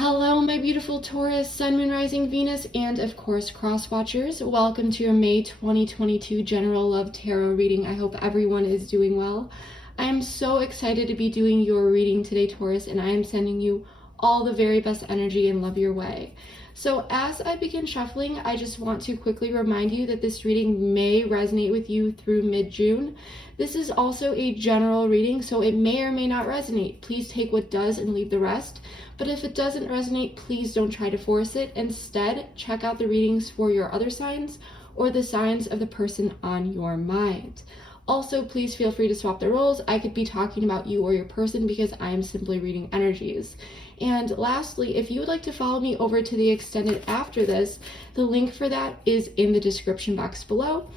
Hello, my beautiful Taurus, Sun, Moon, Rising, Venus, and of course, cross watchers. Welcome to your May 2022 General Love Tarot reading. I hope everyone is doing well. I am so excited to be doing your reading today, Taurus, and I am sending you all the very best energy and love your way. So as I begin shuffling, I just want to quickly remind you that this reading may resonate with you through mid-June. This is also a general reading, so it may or may not resonate. Please take what does and leave the rest. But if it doesn't resonate, please don't try to force it. Instead, check out the readings for your other signs or the signs of the person on your mind. Also, please feel free to swap the roles. I could be talking about you or your person because I am simply reading energies. And lastly, if you would like to follow me over to the extended after this, the link for that is in the description box below.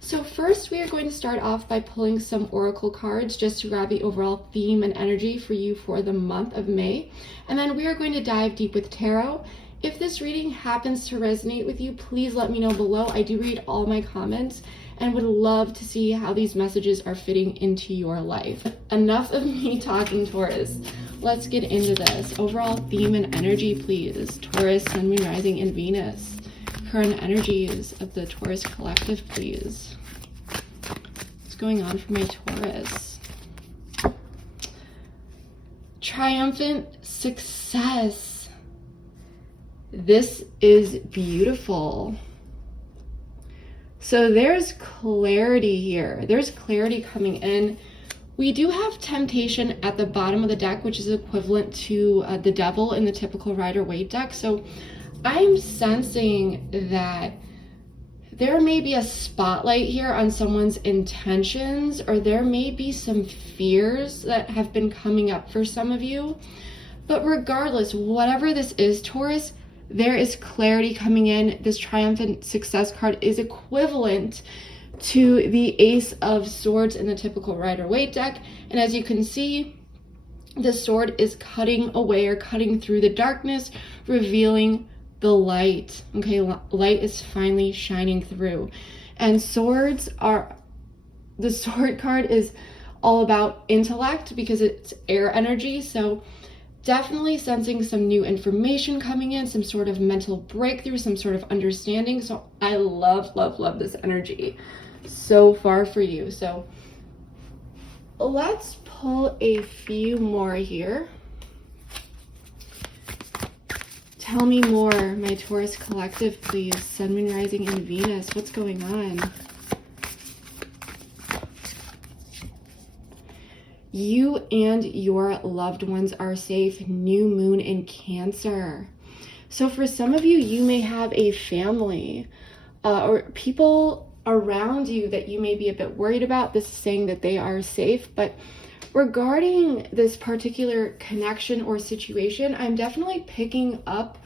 So first, we are going to start off by pulling some oracle cards just to grab the overall theme and energy for you for the month of May. And then we are going to dive deep with tarot. If this reading happens to resonate with you, please let me know below. I do read all my comments and would love to see how these messages are fitting into your life. Enough of me talking, Taurus. Let's get into this. Overall theme and energy, please. Taurus, Sun, Moon, Rising, and Venus. Current energies of the Taurus collective, please. What's going on for my Taurus? Triumphant success. This is beautiful. So there's clarity here. There's clarity coming in. We do have temptation at the bottom of the deck, which is equivalent to the devil in the typical Rider-Waite deck. So I'm sensing that there may be a spotlight here on someone's intentions, or there may be some fears that have been coming up for some of you. But regardless, whatever this is, Taurus, there is clarity coming in. This triumphant success card is equivalent to the Ace of Swords in the typical Rider-Waite deck. And as you can see, the sword is cutting away or cutting through the darkness, revealing the light. Okay, light is finally shining through. And the sword card is all about intellect because it's air energy. So definitely sensing some new information coming in, some sort of mental breakthrough, some sort of understanding. So I love, love, love this energy so far for you. So let's pull a few more here. Tell me more, my Taurus collective, please. Sun, Moon, Rising, and Venus. What's going on? You and your loved ones are safe. New moon in Cancer. So for some of you, you may have a family or people around you that you may be a bit worried about. This is saying that they are safe, but regarding this particular connection or situation, I'm definitely picking up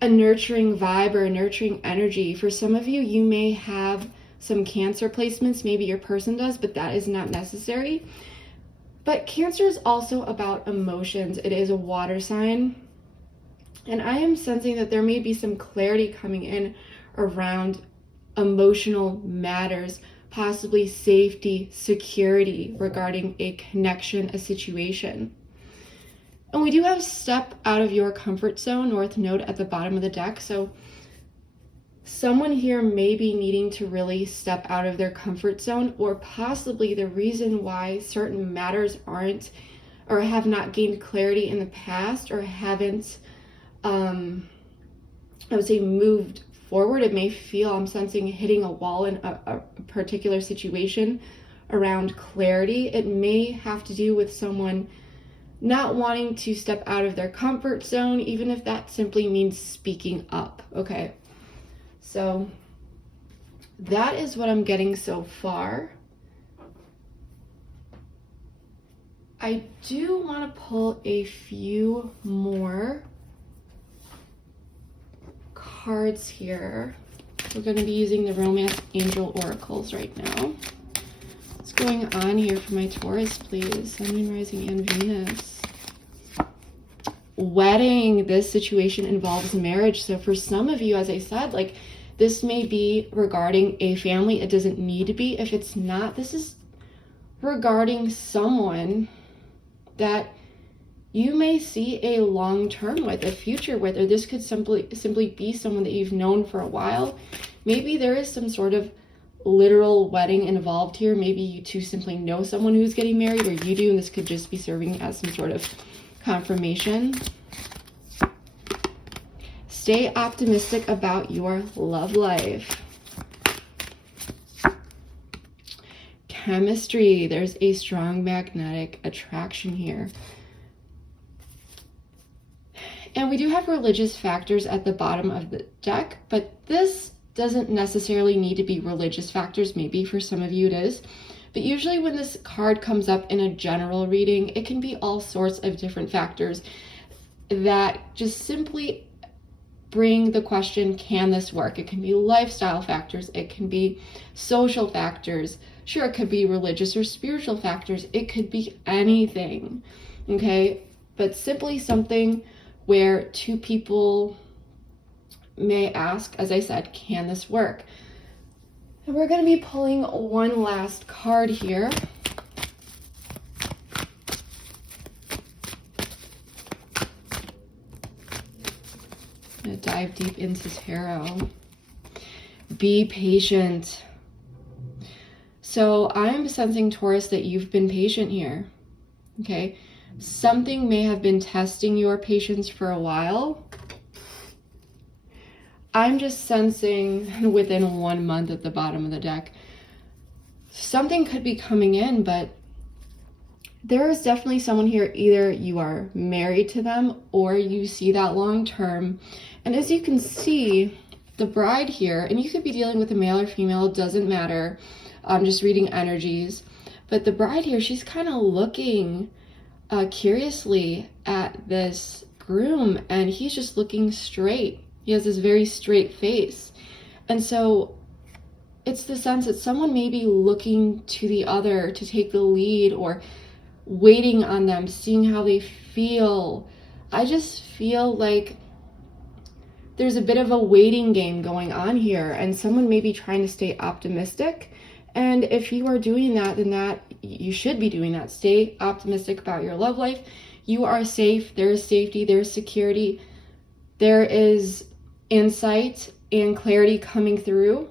a nurturing vibe or a nurturing energy. For some of you, you may have some Cancer placements. Maybe your person does, but that is not necessary. But Cancer is also about emotions. It is a water sign. And I am sensing that there may be some clarity coming in around emotional matters, possibly safety, security regarding a connection, a situation. And we do have step out of your comfort zone, North Node at the bottom of the deck. So someone here may be needing to really step out of their comfort zone, or possibly the reason why certain matters aren't or have not gained clarity in the past or haven't, I would say, moved forward. It may feel, I'm sensing, hitting a wall in a particular situation around clarity. It may have to do with someone not wanting to step out of their comfort zone, even if that simply means speaking up. Okay, so that is what I'm getting so far. I do want to pull a few more cards here. We're going to be using the Romance Angel Oracles right now. What's going on here for my Taurus, please? Sun, Moon, Rising, and Venus. Wedding. This situation involves marriage. So for some of you, as I said, like, this may be regarding a family. It doesn't need to be. If it's not, this is regarding someone that you may see a long-term with, a future with, or this could simply be someone that you've known for a while. Maybe there is some sort of literal wedding involved here. Maybe you two simply know someone who's getting married, or you do, and this could just be serving as some sort of confirmation. Stay optimistic about your love life. Chemistry, there's a strong magnetic attraction here. And we do have religious factors at the bottom of the deck, but this doesn't necessarily need to be religious factors. Maybe for some of you it is. But usually when this card comes up in a general reading, it can be all sorts of different factors that just simply bring the question, can this work? It can be lifestyle factors. It can be social factors. Sure, it could be religious or spiritual factors. It could be anything, okay? But simply something where two people may ask, as I said, can this work? And we're going to be pulling one last card here. I'm going to dive deep into tarot. Be patient. So I'm sensing, Taurus, that you've been patient here, okay? Something may have been testing your patience for a while. I'm just sensing within 1 month at the bottom of the deck, something could be coming in, but there is definitely someone here, either you are married to them or you see that long term. And as you can see, the bride here, and you could be dealing with a male or female, it doesn't matter. I'm just reading energies. But the bride here, she's kind of looking curiously at this groom, and he's just looking straight. He has this very straight face. And so it's the sense that someone may be looking to the other to take the lead, or waiting on them, seeing how they feel. I just feel like there's a bit of a waiting game going on here, and someone may be trying to stay optimistic. And if you are doing that, then you should be doing that. Stay optimistic about your love life. You are safe. There is safety. There is security. There is insight and clarity coming through.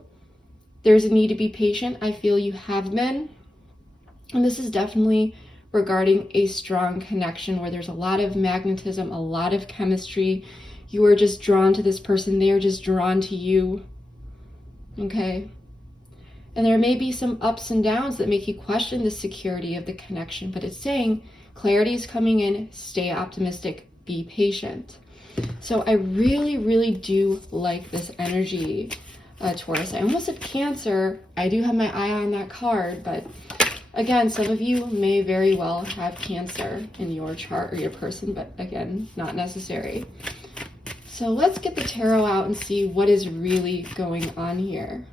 There's a need to be patient. I feel you have been. And this is definitely regarding a strong connection where there's a lot of magnetism, a lot of chemistry. You are just drawn to this person. They are just drawn to you. Okay? And there may be some ups and downs that make you question the security of the connection, but it's saying clarity is coming in, stay optimistic, be patient. So I really, really do like this energy, Taurus. I almost said Cancer. I do have my eye on that card, but again, some of you may very well have Cancer in your chart or your person, but again, not necessary. So let's get the tarot out and see what is really going on here.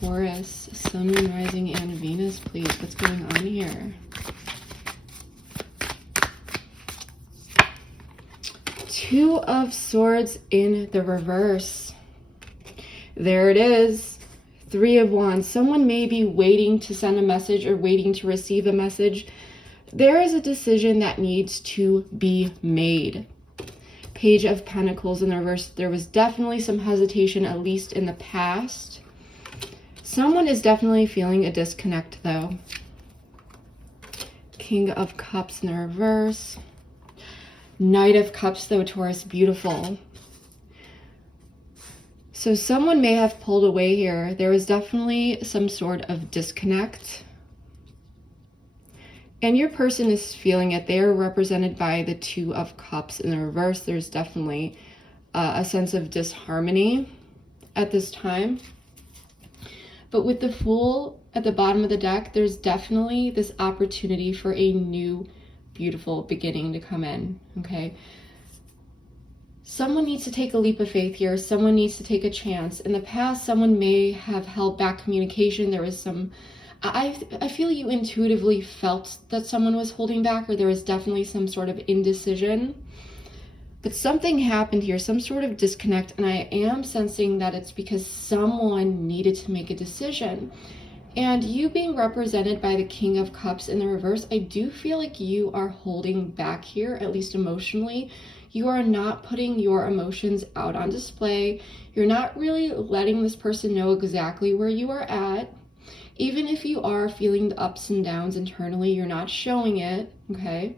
Taurus, Sun, Moon, Rising, and Venus, please. What's going on here? Two of Swords in the reverse. There it is. Three of Wands. Someone may be waiting to send a message or waiting to receive a message. There is a decision that needs to be made. Page of Pentacles in the reverse. There was definitely some hesitation, at least in the past. Someone is definitely feeling a disconnect, though. King of Cups in the reverse. Knight of Cups, though, Taurus, beautiful. So someone may have pulled away here. There was definitely some sort of disconnect. And your person is feeling it. They are represented by the Two of Cups in the reverse. There's definitely a sense of disharmony at this time. But with the Fool at the bottom of the deck, there's definitely this opportunity for a new, beautiful beginning to come in, okay? Someone needs to take a leap of faith here. Someone needs to take a chance. In the past, someone may have held back communication. There was some, I feel you intuitively felt that someone was holding back, or there was definitely some sort of indecision. But something happened here, some sort of disconnect, and I am sensing that it's because someone needed to make a decision. And you being represented by the King of Cups in the reverse, I do feel like you are holding back here, at least emotionally. You are not putting your emotions out on display. You're not really letting this person know exactly where you are at. Even if you are feeling the ups and downs internally, you're not showing it, okay?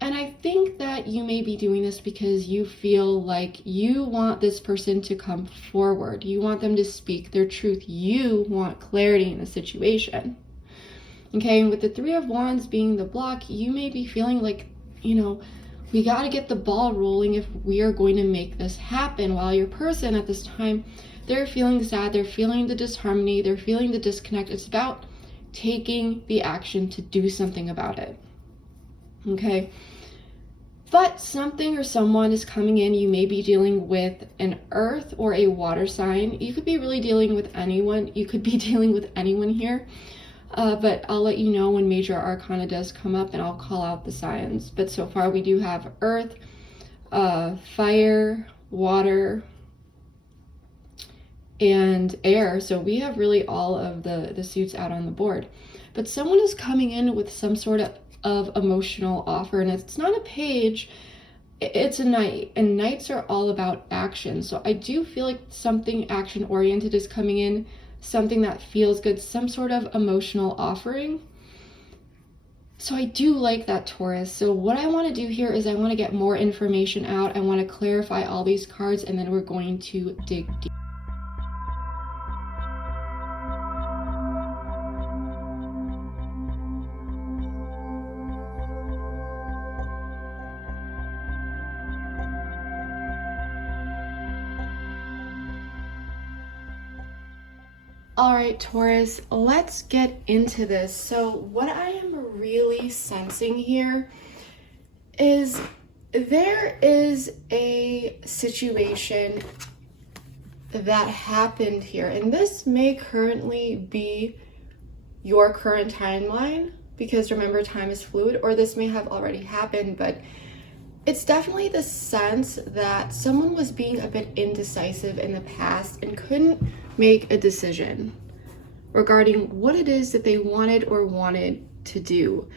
And I think that you may be doing this because you feel like you want this person to come forward. You want them to speak their truth. You want clarity in the situation. Okay, and with the Three of Wands being the block, you may be feeling like, we got to get the ball rolling if we are going to make this happen. While your person at this time, they're feeling sad, they're feeling the disharmony, they're feeling the disconnect. It's about taking the action to do something about it. Okay, but something or someone is coming in. You may be dealing with an earth or a water sign. You could be really dealing with anyone. You could be dealing with anyone here. But I'll let you know when major arcana does come up, and I'll call out the signs. But so far we do have earth, fire, water, and air. So we have really all of the suits out on the board. But someone is coming in with some sort of emotional offer, and it's not a page, it's a knight, and knights are all about action. So I do feel like something action oriented is coming in, something that feels good, some sort of emotional offering. So I do like that, Taurus. So what I want to do here is I want to get more information out. I want to clarify all these cards, and then we're going to dig deep. All right, Taurus, let's get into this. So what I am really sensing here is there is a situation that happened here, and this may currently be your current timeline, because remember, time is fluid, or this may have already happened, but it's definitely the sense that someone was being a bit indecisive in the past and couldn't make a decision regarding what it is that they wanted to do.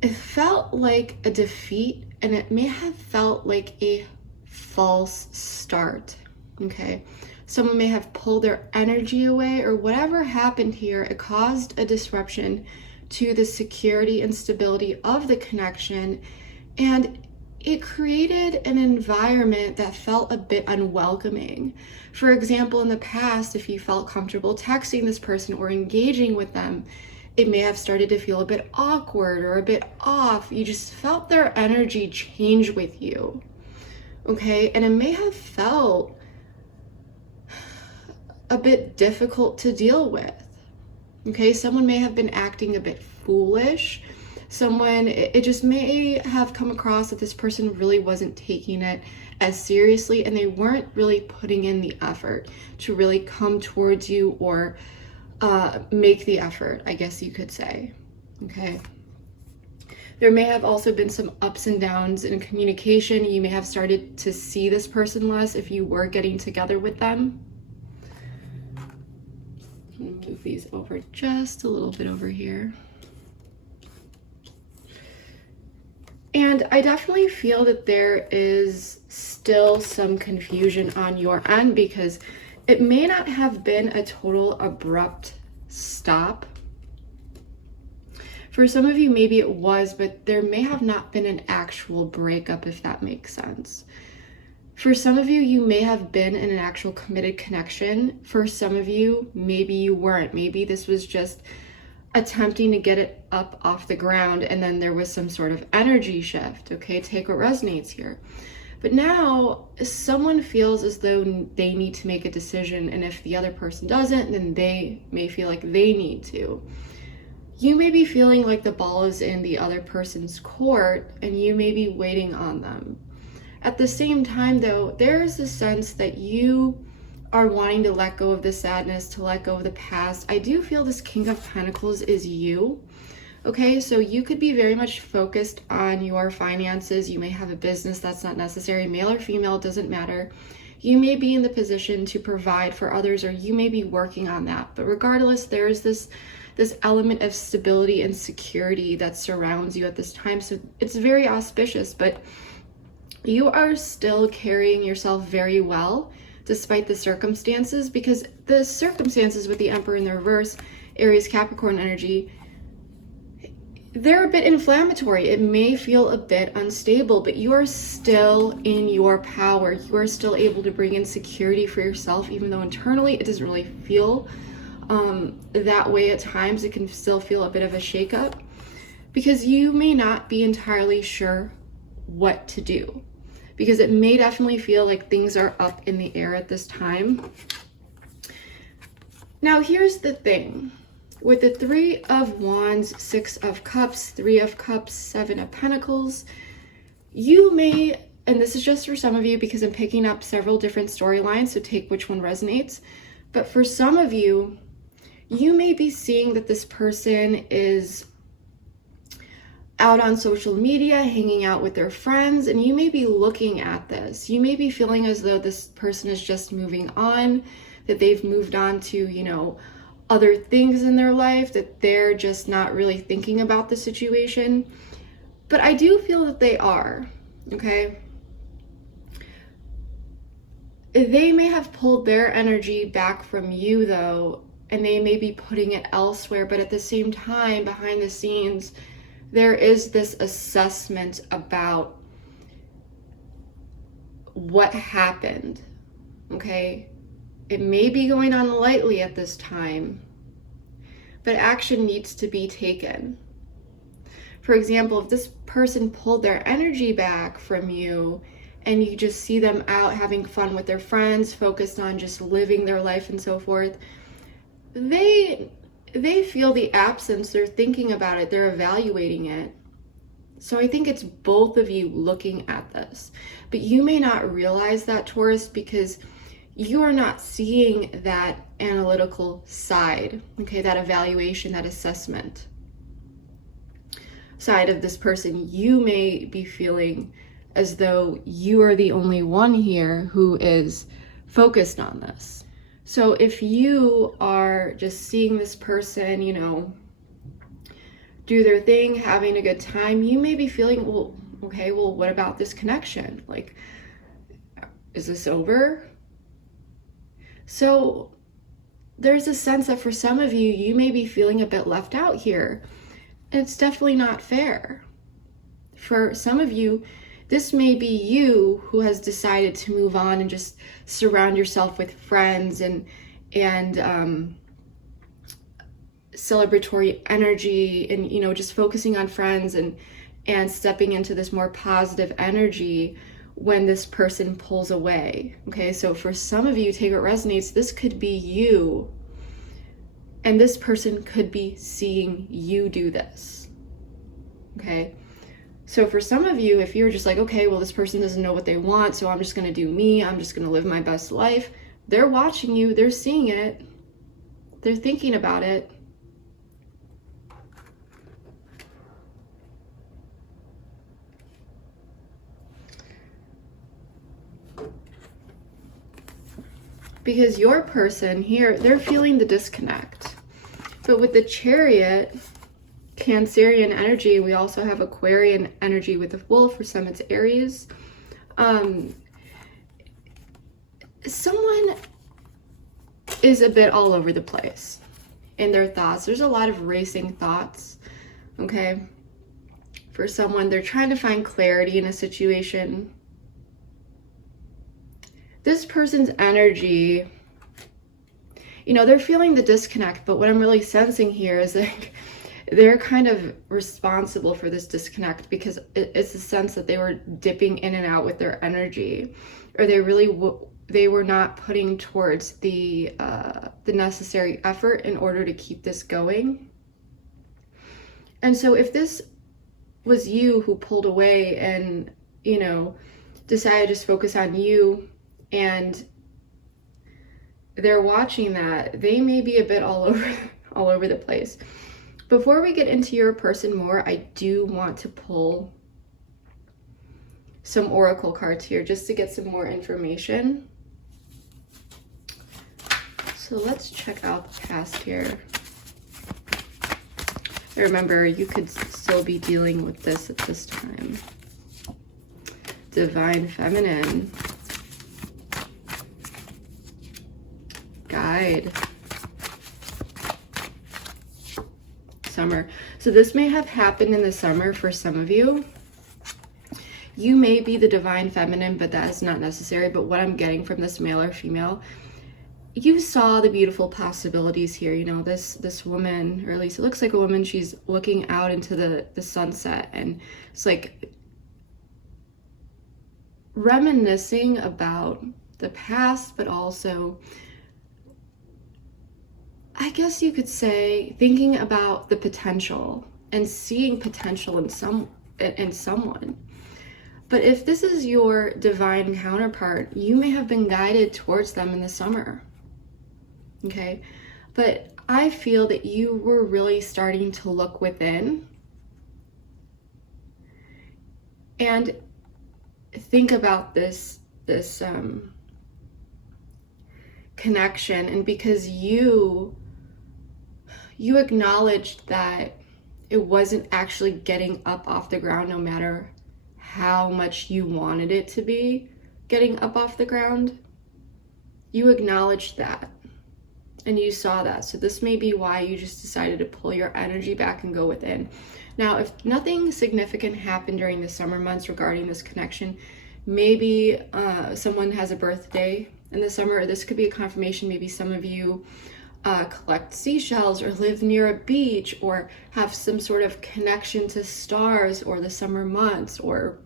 It felt like a defeat, and it may have felt like a false start, okay? Someone may have pulled their energy away, or whatever happened here, it caused a disruption to the security and stability of the connection, and it created an environment that felt a bit unwelcoming. For example, in the past, if you felt comfortable texting this person or engaging with them, it may have started to feel a bit awkward or a bit off. You just felt their energy change with you, okay? And it may have felt a bit difficult to deal with, okay? Someone may have been acting a bit foolish. It just may have come across that this person really wasn't taking it as seriously, and they weren't really putting in the effort to really come towards you or make the effort, I guess you could say, okay? There may have also been some ups and downs in communication. You may have started to see this person less if you were getting together with them. Move these over just a little bit over here. And I definitely feel that there is still some confusion on your end, because it may not have been a total abrupt stop. For some of you, maybe it was, but there may have not been an actual breakup, if that makes sense. For some of you, you may have been in an actual committed connection. For some of you, maybe you weren't. Maybe this was just attempting to get it up off the ground, and then there was some sort of energy shift, okay? Take what resonates here. But now someone feels as though they need to make a decision, and if the other person doesn't, then they may feel like they need to. You may be feeling like the ball is in the other person's court, and you may be waiting on them. At the same time, though, there's a sense that you are wanting to let go of the sadness, to let go of the past. I do feel this King of Pentacles is you, okay? So you could be very much focused on your finances. You may have a business, that's not necessary. Male or female, doesn't matter. You may be in the position to provide for others, or you may be working on that. But regardless, there's this element of stability and security that surrounds you at this time. So it's very auspicious, but you are still carrying yourself very well despite the circumstances, because the circumstances with the Emperor in the reverse, Aries Capricorn energy, they're a bit inflammatory. It may feel a bit unstable, but you are still in your power. You are still able to bring in security for yourself, even though internally it doesn't really feel that way at times. It can still feel a bit of a shakeup because you may not be entirely sure what to do, because it may definitely feel like things are up in the air at this time. Now, here's the thing. With the 3 of Wands, 6 of Cups, 3 of Cups, 7 of Pentacles, you may, and this is just for some of you because I'm picking up several different storylines, so take which one resonates. But for some of you, you may be seeing that this person is out on social media, hanging out with their friends, and you may be looking at this. You may be feeling as though this person is just moving on, that they've moved on to, you know, other things in their life, that they're just not really thinking about the situation. But I do feel that they are, okay? They may have pulled their energy back from you though, and they may be putting it elsewhere, but at the same time, behind the scenes, there is this assessment about what happened, okay? It may be going on lightly at this time, but action needs to be taken. For example, if this person pulled their energy back from you and you just see them out having fun with their friends, focused on just living their life and so forth, they feel the absence, they're thinking about it, they're evaluating it. So I think it's both of you looking at this, but you may not realize that, Taurus, because you are not seeing that analytical side, okay, that evaluation, that assessment side of this person. You may be feeling as though you are the only one here who is focused on this. So if you are just seeing this person, you know, do their thing, having a good time, you may be feeling, well, okay, well, what about this connection? Like, is this over? So there's a sense that for some of you, you may be feeling a bit left out here. And it's definitely not fair. For some of you, this may be you who has decided to move on and just surround yourself with friends and celebratory energy, and, you know, just focusing on friends and stepping into this more positive energy when this person pulls away. Okay, so for some of you, take what resonates, this could be you, and this person could be seeing you do this. Okay, so for some of you, if you're just like, okay, well, this person doesn't know what they want, so I'm just gonna do me, I'm just gonna live my best life, they're watching you, they're seeing it, they're thinking about it. Because your person here, they're feeling the disconnect. But with the Chariot, Cancerian energy, we also have Aquarian energy with the Wolf. For some, it's Aries. Someone is a bit all over the place in their thoughts. There's a lot of racing thoughts, okay? For someone, they're trying to find clarity in a situation. This person's energy, you know, they're feeling the disconnect, but what I'm really sensing here is like they're kind of responsible for this disconnect because it's a sense that they were dipping in and out with their energy, or they were not putting towards the necessary effort in order to keep this going. And so if this was you who pulled away and, you know, decided to just focus on you, and they're watching that, they may be a bit all over the place. Before we get into your person more, I do want to pull some oracle cards here just to get some more information. So let's check out the past here. Remember, you could still be dealing with this at this time. Divine Feminine. Guide. Summer. So this may have happened in the summer for some of you. You may be the Divine Feminine, but that is not necessary. But what I'm getting from this, male or female, you saw the beautiful possibilities here. You know, this woman, or at least it looks like a woman, she's looking out into the sunset, and it's like reminiscing about the past, but also, I guess you could say, thinking about the potential and seeing potential in someone. But if this is your divine counterpart, you may have been guided towards them in the summer. Okay, but I feel that you were really starting to look within and think about this connection, and because you acknowledged that it wasn't actually getting up off the ground, no matter how much you wanted it to be getting up off the ground. You acknowledged that. And you saw that. So this may be why you just decided to pull your energy back and go within. Now, if nothing significant happened during the summer months regarding this connection, maybe someone has a birthday in the summer, or this could be a confirmation. Maybe some of you collect seashells or live near a beach or have some sort of connection to stars or the summer months or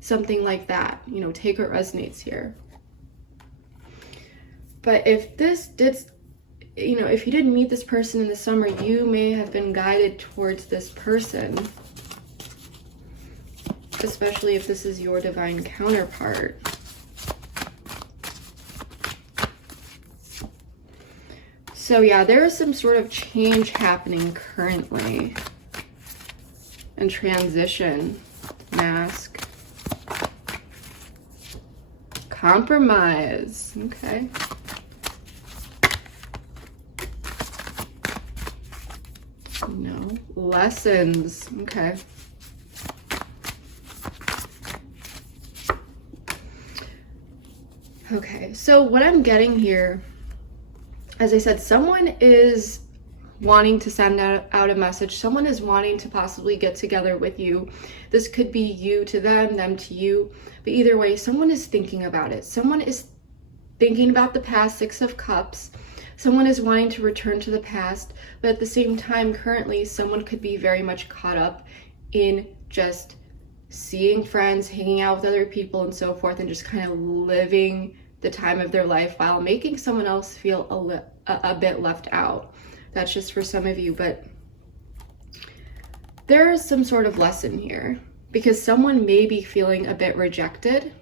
something like that. You know, take what resonates here. But if this did, you know, if you didn't meet this person in the summer, you may have been guided towards this person, especially if this is your divine counterpart. So yeah, there is some sort of change happening currently. And transition. Mask. Compromise. Okay. No. Lessons. Okay. Okay, so what I'm getting here, as I said, someone is wanting to send out a message. Someone is wanting to possibly get together with you. This could be you to them, them to you. But either way, someone is thinking about it. Someone is thinking about the past, Six of Cups. Someone is wanting to return to the past. But at the same time, currently, someone could be very much caught up in just seeing friends, hanging out with other people and so forth, and just kind of living the time of their life while making someone else feel a bit left out. That's just for some of you, but there is some sort of lesson here because someone may be feeling a bit rejected.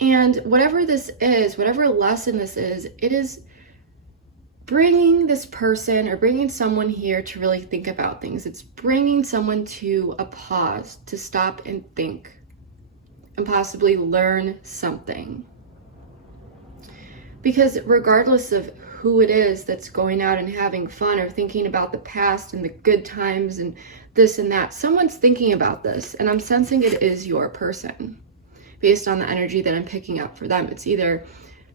And whatever this is, whatever lesson this is, it is bringing this person or bringing someone here to really think about things. It's bringing someone to a pause, to stop and think and possibly learn something. Because regardless of who it is that's going out and having fun or thinking about the past and the good times and this and that, someone's thinking about this, and I'm sensing it is your person based on the energy that I'm picking up for them. It's either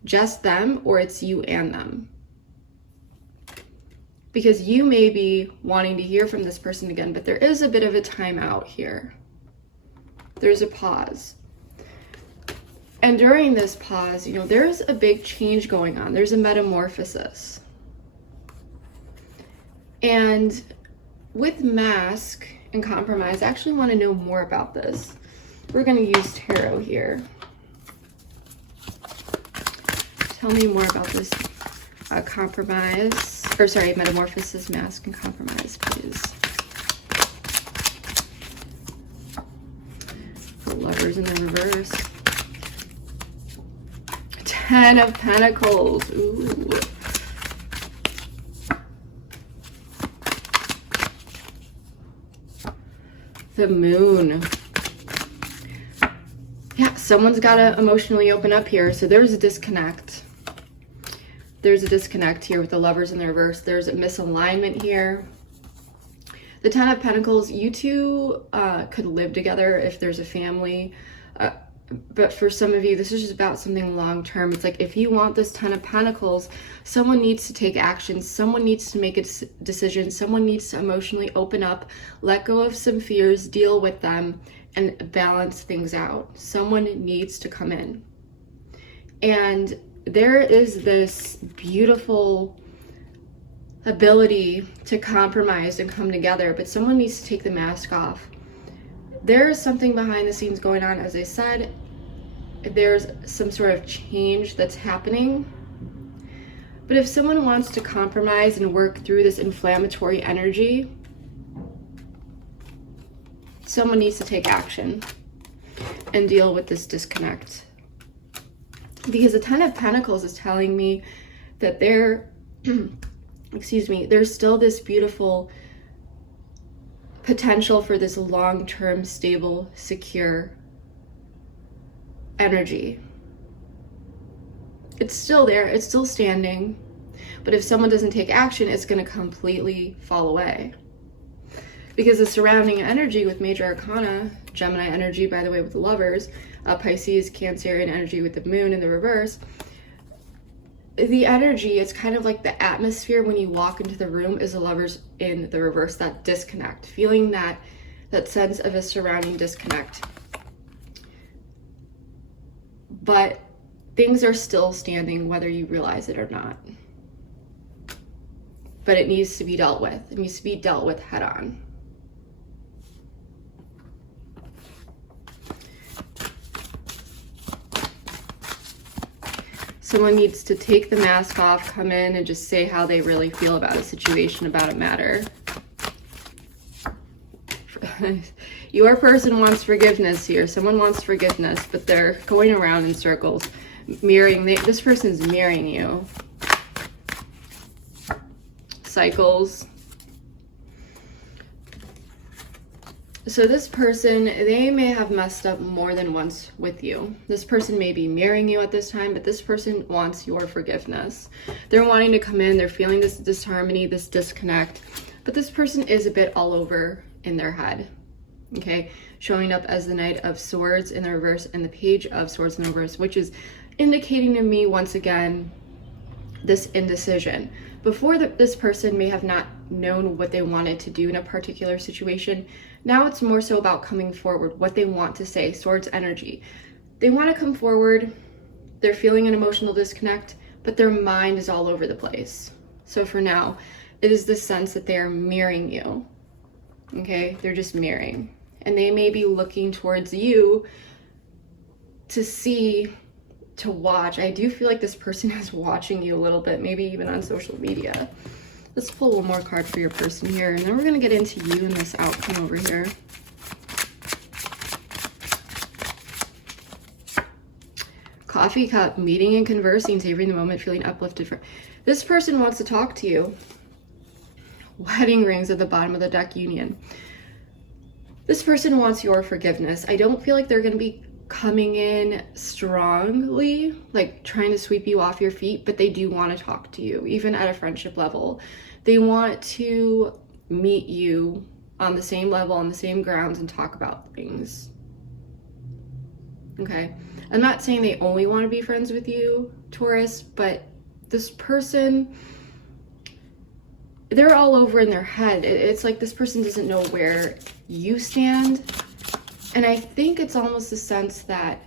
just them or it's you and them. Because you may be wanting to hear from this person again, but there is a bit of a timeout here. There's a pause. And during this pause, you know, there's a big change going on. There's a metamorphosis. And with mask and compromise, I actually want to know more about this. We're going to use tarot here. Tell me more about this compromise, or sorry, metamorphosis, mask, and compromise, please. The Lovers in the reverse. 10 of Pentacles. Ooh. The Moon. Yeah, someone's got to emotionally open up here, so there's a disconnect. There's a disconnect here with the Lovers in the reverse. There's a misalignment here. The Ten of Pentacles, you two could live together if there's a family. But for some of you, this is just about something long-term. It's like, if you want this Ten of Pentacles, someone needs to take action. Someone needs to make a decision. Someone needs to emotionally open up, let go of some fears, deal with them, and balance things out. Someone needs to come in. And there is this beautiful ability to compromise and come together, but someone needs to take the mask off. There is something behind the scenes going on. As I said, there's some sort of change that's happening. But if someone wants to compromise and work through this inflammatory energy, someone needs to take action and deal with this disconnect. Because the Ten of Pentacles is telling me that there's still this beautiful potential for this long-term, stable, secure energy. It's still there, it's still standing, but if someone doesn't take action, it's going to completely fall away. Because the surrounding energy with major arcana, Gemini energy, by the way, with the Lovers, Pisces, Cancerian energy with the Moon in the reverse, the energy, it's kind of like the atmosphere when you walk into the room is the Lovers in the reverse, that disconnect, feeling that sense of a surrounding disconnect. But things are still standing whether you realize it or not. But it needs to be dealt with. It needs to be dealt with head on. Someone needs to take the mask off, come in, and just say how they really feel about a situation, about a matter. Your person wants forgiveness here. Someone wants forgiveness, but they're going around in circles. This person's mirroring you. Cycles. So this person, they may have messed up more than once with you. This person may be marrying you at this time, but this person wants your forgiveness. They're wanting to come in, they're feeling this disharmony, this disconnect, but this person is a bit all over in their head, okay? Showing up as the Knight of Swords in the reverse and the Page of Swords in the reverse, which is indicating to me, once again, this indecision. Before this person may have not known what they wanted to do in a particular situation. Now it's more so about coming forward, what they want to say, Swords energy. They want to come forward, they're feeling an emotional disconnect, but their mind is all over the place. So for now, it is the sense that they are mirroring you, okay? They're just mirroring. And they may be looking towards you to see, to watch. I do feel like this person is watching you a little bit, maybe even on social media. Let's pull one more card for your person here, and then we're going to get into you and this outcome over here. Coffee cup, meeting and conversing, savoring the moment, feeling uplifted. This person wants to talk to you. Wedding rings at the bottom of the deck, union. This person wants your forgiveness. I don't feel like they're going to be coming in strongly, like trying to sweep you off your feet, but they do want to talk to you, even at a friendship level. They want to meet you on the same level, on the same grounds, and talk about things. Okay? I'm not saying they only want to be friends with you, Taurus, but this person, they're all over in their head. It's like this person doesn't know where you stand. And I think it's almost a sense that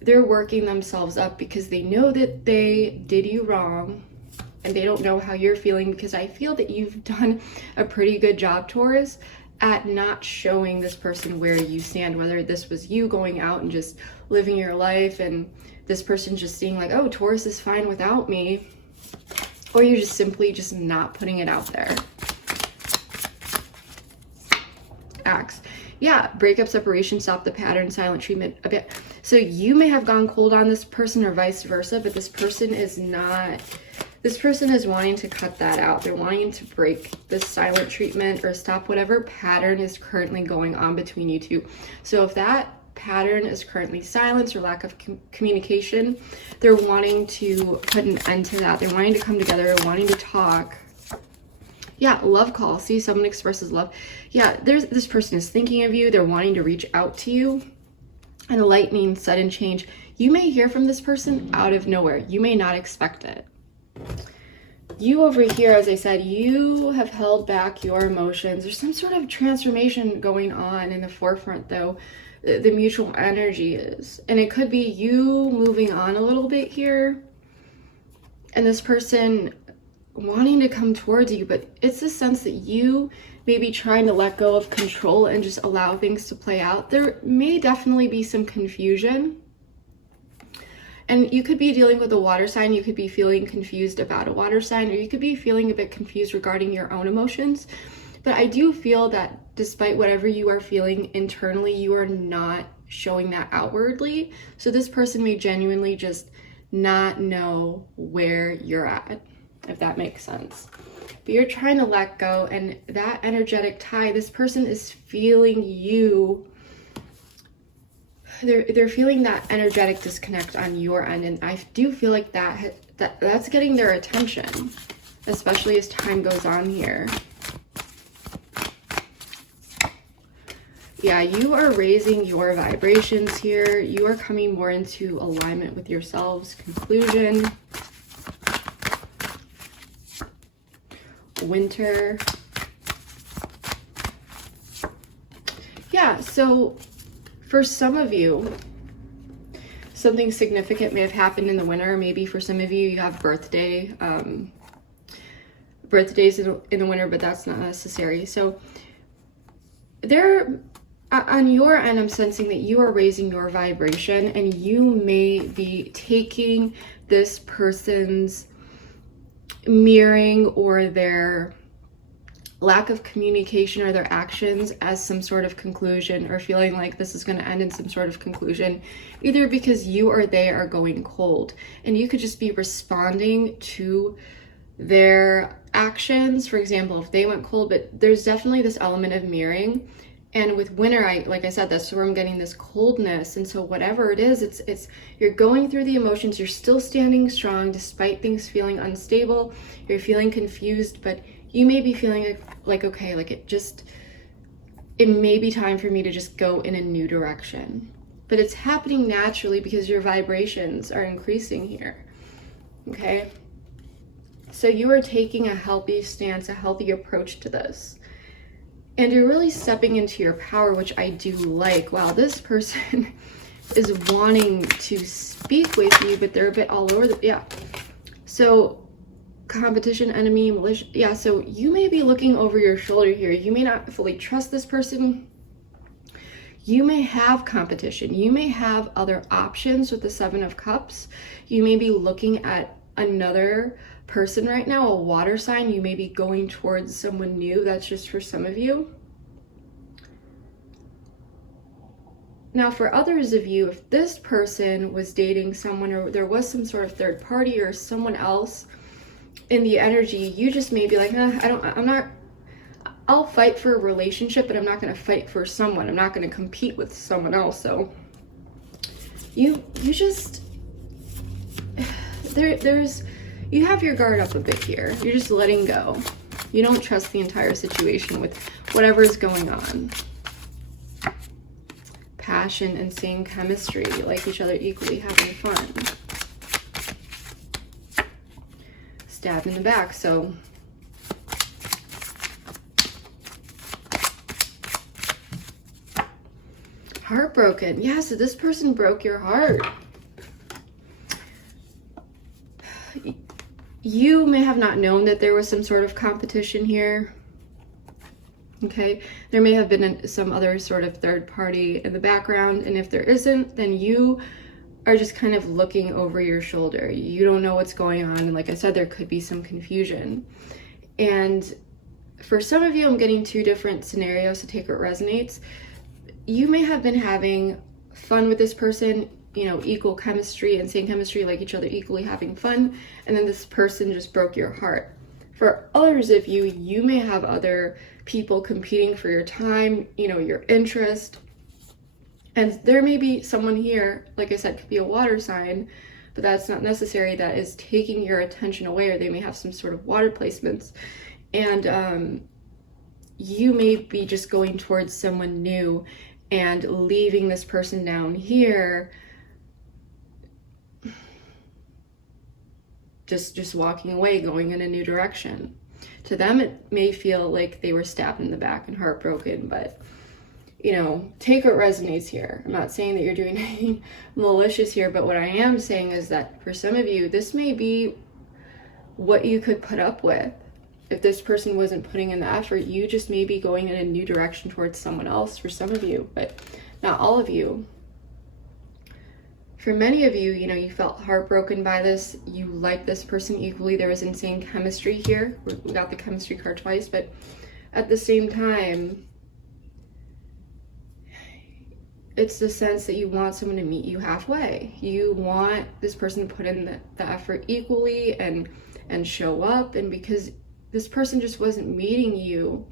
they're working themselves up because they know that they did you wrong and they don't know how you're feeling, because I feel that you've done a pretty good job, Taurus, at not showing this person where you stand, whether this was you going out and just living your life and this person just seeing like, oh, Taurus is fine without me, or you're just simply just not putting it out there. Axe. Yeah, breakup, separation, stop the pattern, silent treatment, a bit. So you may have gone cold on this person or vice versa, but this person is not, this person is wanting to cut that out. They're wanting to break this silent treatment or stop whatever pattern is currently going on between you two. So if that pattern is currently silence or lack of communication. They're wanting to put an end to that. They're wanting to come together, wanting to talk. Yeah, love call. See, someone expresses love. Yeah, this person is thinking of you. They're wanting to reach out to you. And lightning, sudden change. You may hear from this person out of nowhere. You may not expect it. You over here, as I said, you have held back your emotions. There's some sort of transformation going on in the forefront, though. The mutual energy is. And it could be you moving on a little bit here. And this person wanting to come towards you, but it's the sense that you may be trying to let go of control and just allow things to play out. There may definitely be some confusion. And you could be dealing with a water sign. You could be feeling confused about a water sign, or you could be feeling a bit confused regarding your own emotions. But I do feel that despite whatever you are feeling internally, you are not showing that outwardly. So this person may genuinely just not know where you're at, if that makes sense. But you're trying to let go, and that energetic tie, this person is feeling you. They're feeling that energetic disconnect on your end, and I do feel like that's getting their attention, especially as time goes on here. Yeah, you are raising your vibrations here. You are coming more into alignment with yourselves. Conclusion. Winter. Yeah, so for some of you, something significant may have happened in the winter. Maybe for some of you, you have birthdays in the winter, but that's not necessary. So on your end, I'm sensing that you are raising your vibration, and you may be taking this person's mirroring or their lack of communication or their actions as some sort of conclusion, or feeling like this is going to end in some sort of conclusion, either because you or they are going cold, and you could just be responding to their actions. For example, if they went cold, but there's definitely this element of mirroring. And with winter, like I said, that's where I'm getting this coldness. And so whatever it is, it's you're going through the emotions, you're still standing strong despite things feeling unstable, you're feeling confused, but you may be feeling like okay, like it may be time for me to just go in a new direction. But it's happening naturally because your vibrations are increasing here, okay? So you are taking a healthy stance, a healthy approach to this. And you're really stepping into your power, which I do like. Wow, this person is wanting to speak with you, but they're a bit all over yeah. So competition, enemy, malicious. Yeah, so you may be looking over your shoulder here. You may not fully trust this person. You may have competition. You may have other options with the Seven of Cups. You may be looking at another person right now, a water sign. You may be going towards someone new. That's just for some of you. Now, for others of you, if this person was dating someone, or there was some sort of third party or someone else in the energy, you just may be like, I'll fight for a relationship, but I'm not going to fight for someone. I'm not going to compete with someone else. So you just, you have your guard up a bit here. You're just letting go. You don't trust the entire situation with whatever is going on. Passion and same chemistry, like each other equally, having fun. Stab in the back, so heartbroken. Yeah, so this person broke your heart. You may have not known that there was some sort of competition here. Okay, there may have been some other sort of third party in the background, and if there isn't, then you are just kind of looking over your shoulder. You don't know what's going on, and like I said, there could be some confusion. And for some of you, I'm getting two different scenarios, so take what resonates. You may have been having fun with this person, you know, equal chemistry and same chemistry, like each other equally having fun, and then this person just broke your heart. For others of you, you may have other people competing for your time, you know, your interest, And there may be someone here, like I said, could be a water sign, but that's not necessary, that is taking your attention away, or they may have some sort of water placements. And you may be just going towards someone new and leaving this person down here, just walking away, going in a new direction. To them, it may feel like they were stabbed in the back and heartbroken, but you know, take what resonates here. I'm not saying that you're doing anything malicious here, but what I am saying is that for some of you, this may be what you could put up with. If this person wasn't putting in the effort, you just may be going in a new direction towards someone else for some of you, but not all of you. For many of you, you know, you felt heartbroken by this. You liked this person equally. There was insane chemistry here. We got the chemistry card twice, but at the same time, it's the sense that you want someone to meet you halfway. You want this person to put in the effort equally and show up. And because this person just wasn't meeting you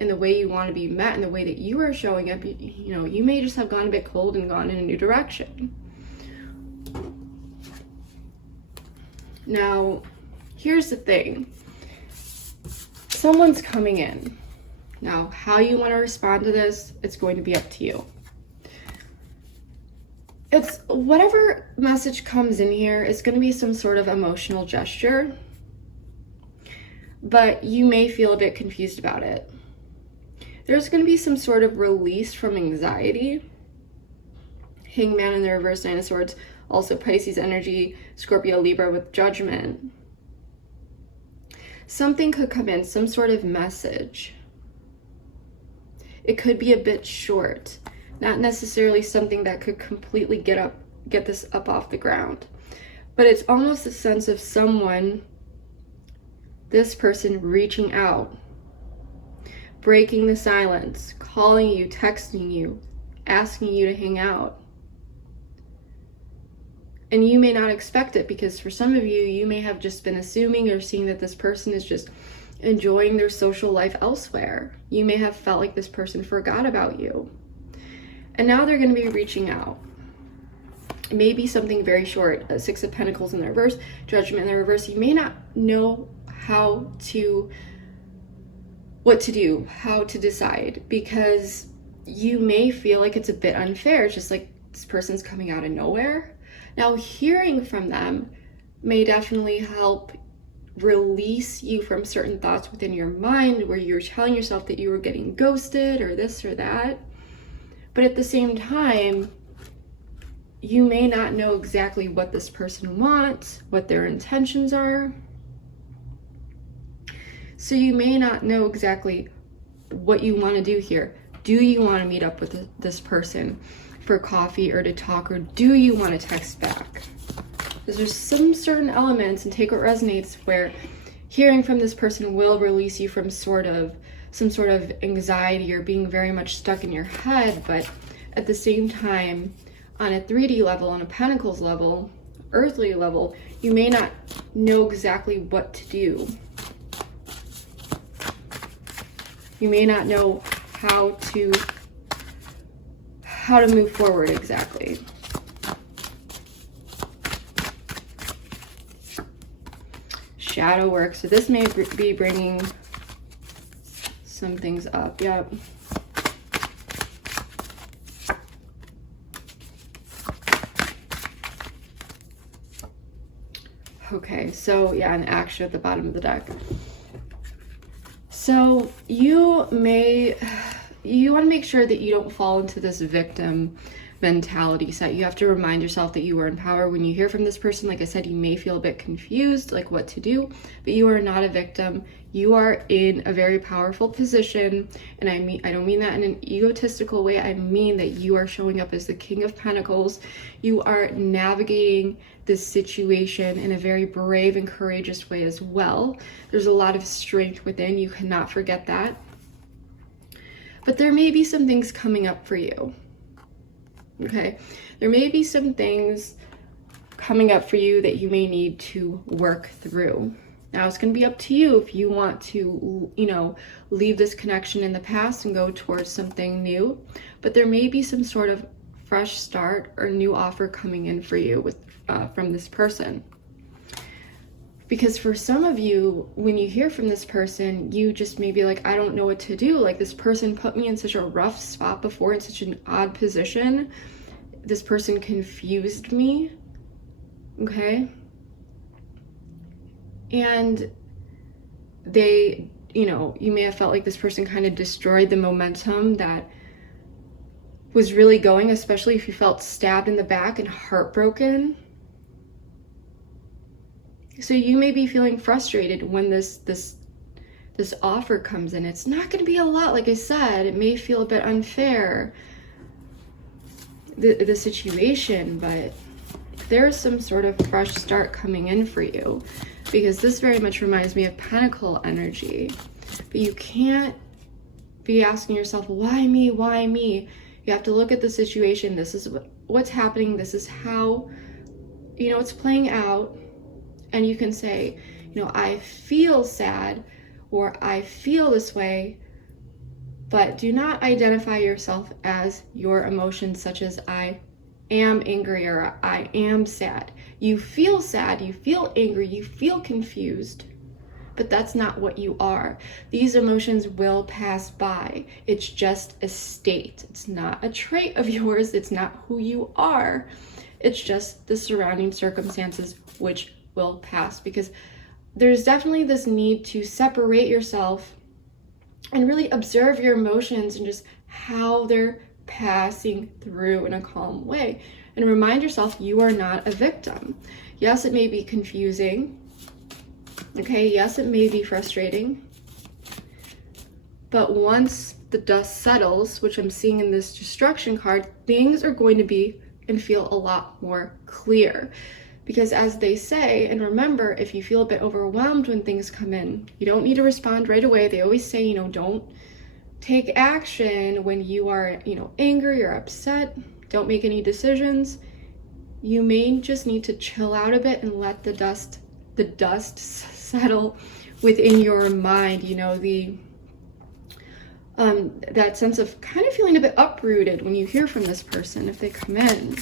in the way you want to be met, in the way that you are showing up, you know, you may just have gone a bit cold and gone in a new direction. Now, here's the thing. Someone's coming in. Now, how you want to respond to this, it's going to be up to you. It's whatever message comes in here, it's going to be some sort of emotional gesture, but you may feel a bit confused about it. There's going to be some sort of release from anxiety. Hangman in the reverse, Nine of Swords, also Pisces energy, Scorpio, Libra with Judgment. Something could come in, some sort of message. It could be a bit short. Not necessarily something that could completely get this up off the ground. But it's almost a sense of someone, this person reaching out, breaking the silence, calling you, texting you, asking you to hang out. And you may not expect it, because for some of you, you may have just been assuming or seeing that this person is just enjoying their social life elsewhere. You may have felt like this person forgot about you. And now they're going to be reaching out. Maybe something very short, a Six of Pentacles in the reverse, Judgment in the reverse. You may not know what to do, how to decide, because you may feel like it's a bit unfair. It's just like this person's coming out of nowhere. Now, hearing from them may definitely help release you from certain thoughts within your mind where you're telling yourself that you were getting ghosted or this or that. But at the same time, you may not know exactly what this person wants, what their intentions are. So you may not know exactly what you want to do here. Do you want to meet up with this person for coffee or to talk, or do you want to text back? Because there's some certain elements, and take what resonates, where hearing from this person will release you from some sort of anxiety or being very much stuck in your head. But at the same time, on a 3D level, on a Pentacles level, earthly level, you may not know exactly what to do. You may not know how to move forward exactly. Shadow work. So this may be bringing some things up. Yep. Okay, so yeah, an action at the bottom of the deck. So you want to make sure that you don't fall into this victim mentality set. You have to remind yourself that you are in power. When you hear from this person, like I said, you may feel a bit confused, like what to do, but you are not a victim. You are in a very powerful position. And I don't mean that in an egotistical way. I mean that you are showing up as the King of Pentacles. You are navigating this situation in a very brave and courageous way as well. There's a lot of strength within. You cannot forget that. But there may be some things coming up for you. Okay, there may be some things coming up for you that you may need to work through. Now, it's going to be up to you if you want to, leave this connection in the past and go towards something new. But there may be some sort of fresh start or new offer coming in for you with from this person. Because for some of you, when you hear from this person, you just may be like, I don't know what to do. Like, this person put me in such a rough spot before, in such an odd position. This person confused me, okay? And they, you know, you may have felt like this person kind of destroyed the momentum that was really going, especially if you felt stabbed in the back and heartbroken. So you may be feeling frustrated when this offer comes in. It's not going to be a lot, like I said. It may feel a bit unfair, the situation, but there's some sort of fresh start coming in for you, because this very much reminds me of Pentacle energy. But you can't be asking yourself, why me? Why me? You have to look at the situation. This is what's happening. This is how, you know, it's playing out. And you can say, you know, I feel sad, or I feel this way, but do not identify yourself as your emotions, such as I am angry or I am sad. You feel sad, you feel angry, you feel confused, but that's not what you are. These emotions will pass by. It's just a state. It's not a trait of yours. It's not who you are. It's just the surrounding circumstances which will pass, because there's definitely this need to separate yourself and really observe your emotions and just how they're passing through in a calm way, and remind yourself you are not a victim. Yes, it may be confusing. Okay, yes, it may be frustrating. But once the dust settles, which I'm seeing in this destruction card, things are going to be and feel a lot more clear. Because as they say, and remember, if you feel a bit overwhelmed when things come in, you don't need to respond right away. They always say, you know, don't take action when you are, you know, angry or upset. Don't make any decisions. You may just need to chill out a bit and let the dust settle within your mind. You know, that sense of kind of feeling a bit uprooted when you hear from this person if they come in.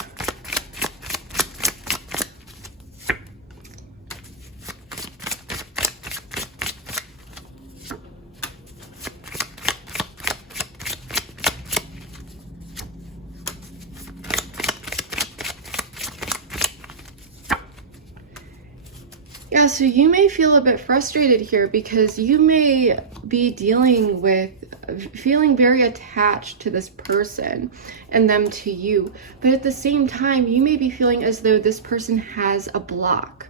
Yeah, so you may feel a bit frustrated here, because you may be dealing with feeling very attached to this person and them to you. But at the same time, you may be feeling as though this person has a block,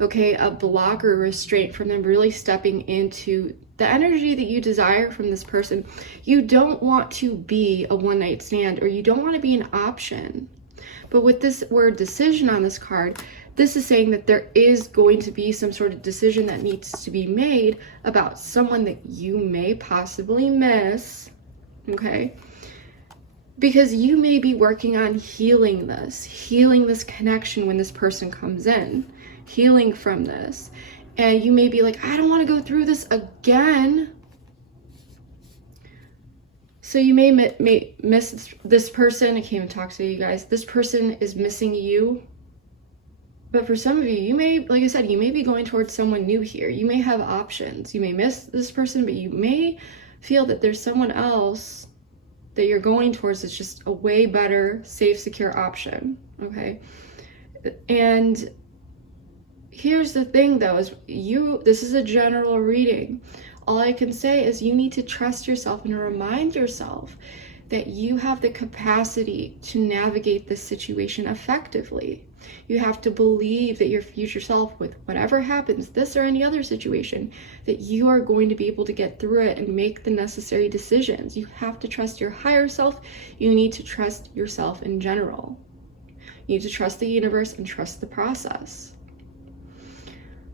okay? A block or restraint from them really stepping into the energy that you desire from this person. You don't want to be a one-night stand, or you don't want to be an option. But with this word decision on this card, this is saying that there is going to be some sort of decision that needs to be made about someone that you may possibly miss, okay? Because you may be working on healing this connection when this person comes in, healing from this. And you may be like, I don't want to go through this again. So you may miss this person. I can't even talk to you guys. This person is missing you. But for some of you, you may, like I said, you may be going towards someone new here. You may have options. You may miss this person, but you may feel that there's someone else that you're going towards that's just a way better, safe, secure option, okay? And here's the thing though, is this is a general reading. All I can say is you need to trust yourself and remind yourself that you have the capacity to navigate this situation effectively. You have to believe that your future self, with whatever happens, this or any other situation, that you are going to be able to get through it and make the necessary decisions. You have to trust your higher self. You need to trust yourself in general. You need to trust the universe and trust the process.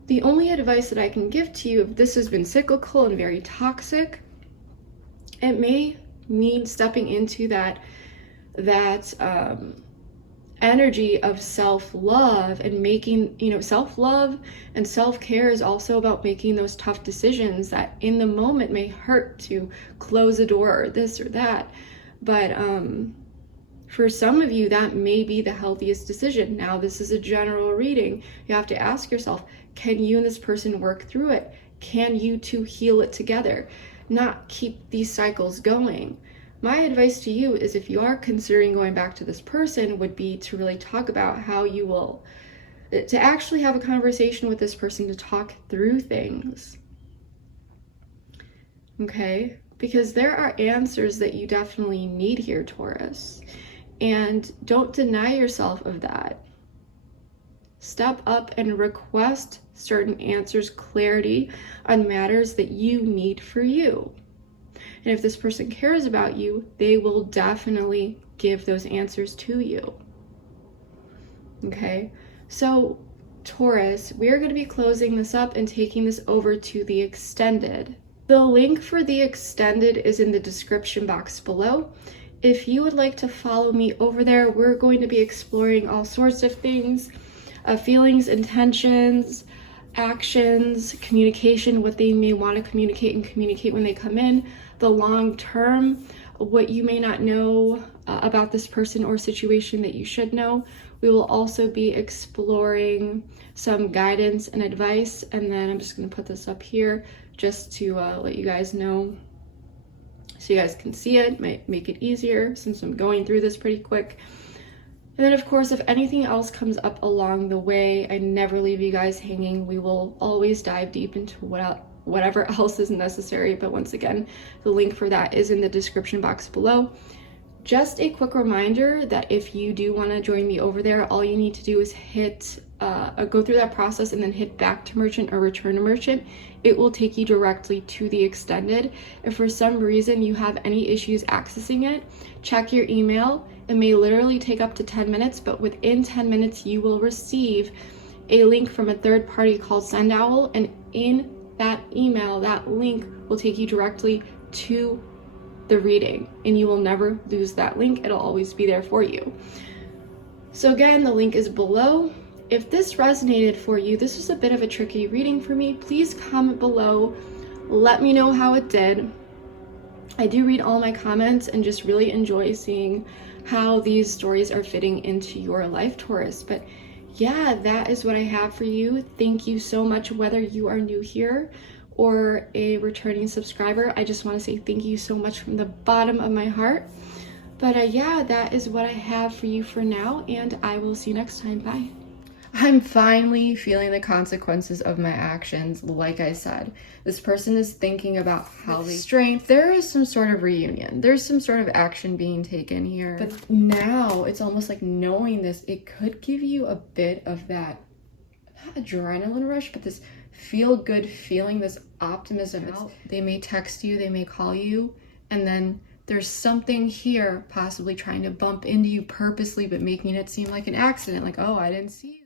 The only advice that I can give to you, if this has been cyclical and very toxic, it may mean stepping into that energy of self-love and making, self-love and self-care is also about making those tough decisions that in the moment may hurt to close a door or this or that. But For some of you, that may be the healthiest decision. Now, this is a general reading. You have to ask yourself, can you and this person work through it? Can you two heal it together? Not keep these cycles going. My advice to you is, if you are considering going back to this person, would be to really talk about how you will, to actually have a conversation with this person to talk through things. Okay? Because there are answers that you definitely need here, Taurus. And don't deny yourself of that. Step up and request certain answers, clarity on matters that you need for you. And if this person cares about you, they will definitely give those answers to you. Okay? So, Taurus, we're going to be closing this up and taking this over to the extended. The link for the extended is in the description box below. If you would like to follow me over there, we're going to be exploring all sorts of things, feelings, intentions, actions, communication, what they may want to communicate and communicate when they come in, the long term, what you may not know about this person or situation that you should know. We will also be exploring some guidance and advice, and then I'm just going to put this up here just to let you guys know, so you guys can see it. Might make it easier since I'm going through this pretty quick. And then, of course, if anything else comes up along the way, I never leave you guys hanging. We will always dive deep into whatever else is necessary. But once again, the link for that is in the description box below. Just a quick reminder that if you do want to join me over there, all you need to do is hit go through that process and then hit back to merchant or return to merchant. It will take you directly to the extended. If for some reason you have any issues accessing it, check your email. It may literally take up to 10 minutes, but within 10 minutes you will receive a link from a third party called SendOwl, and in that email, that link will take you directly to the reading, and you will never lose that link. It'll always be there for you. So again, the link is below. If this resonated for you, this was a bit of a tricky reading for me, please comment below. Let me know how it did. I do read all my comments and just really enjoy seeing how these stories are fitting into your life, Taurus. But yeah, that is what I have for you. Thank you so much, whether you are new here or a returning subscriber. I just want to say thank you so much from the bottom of my heart. But yeah, that is what I have for you for now, and I will see you next time. Bye. I'm finally feeling the consequences of my actions. Like I said, this person is thinking about how they strength. There is some sort of reunion. There's some sort of action being taken here. But now it's almost like knowing this, it could give you a bit of that, not adrenaline rush, but this feel-good feeling, this optimism. They may text you, they may call you, and then there's something here possibly trying to bump into you purposely, but making it seem like an accident. Like, oh, I didn't see you.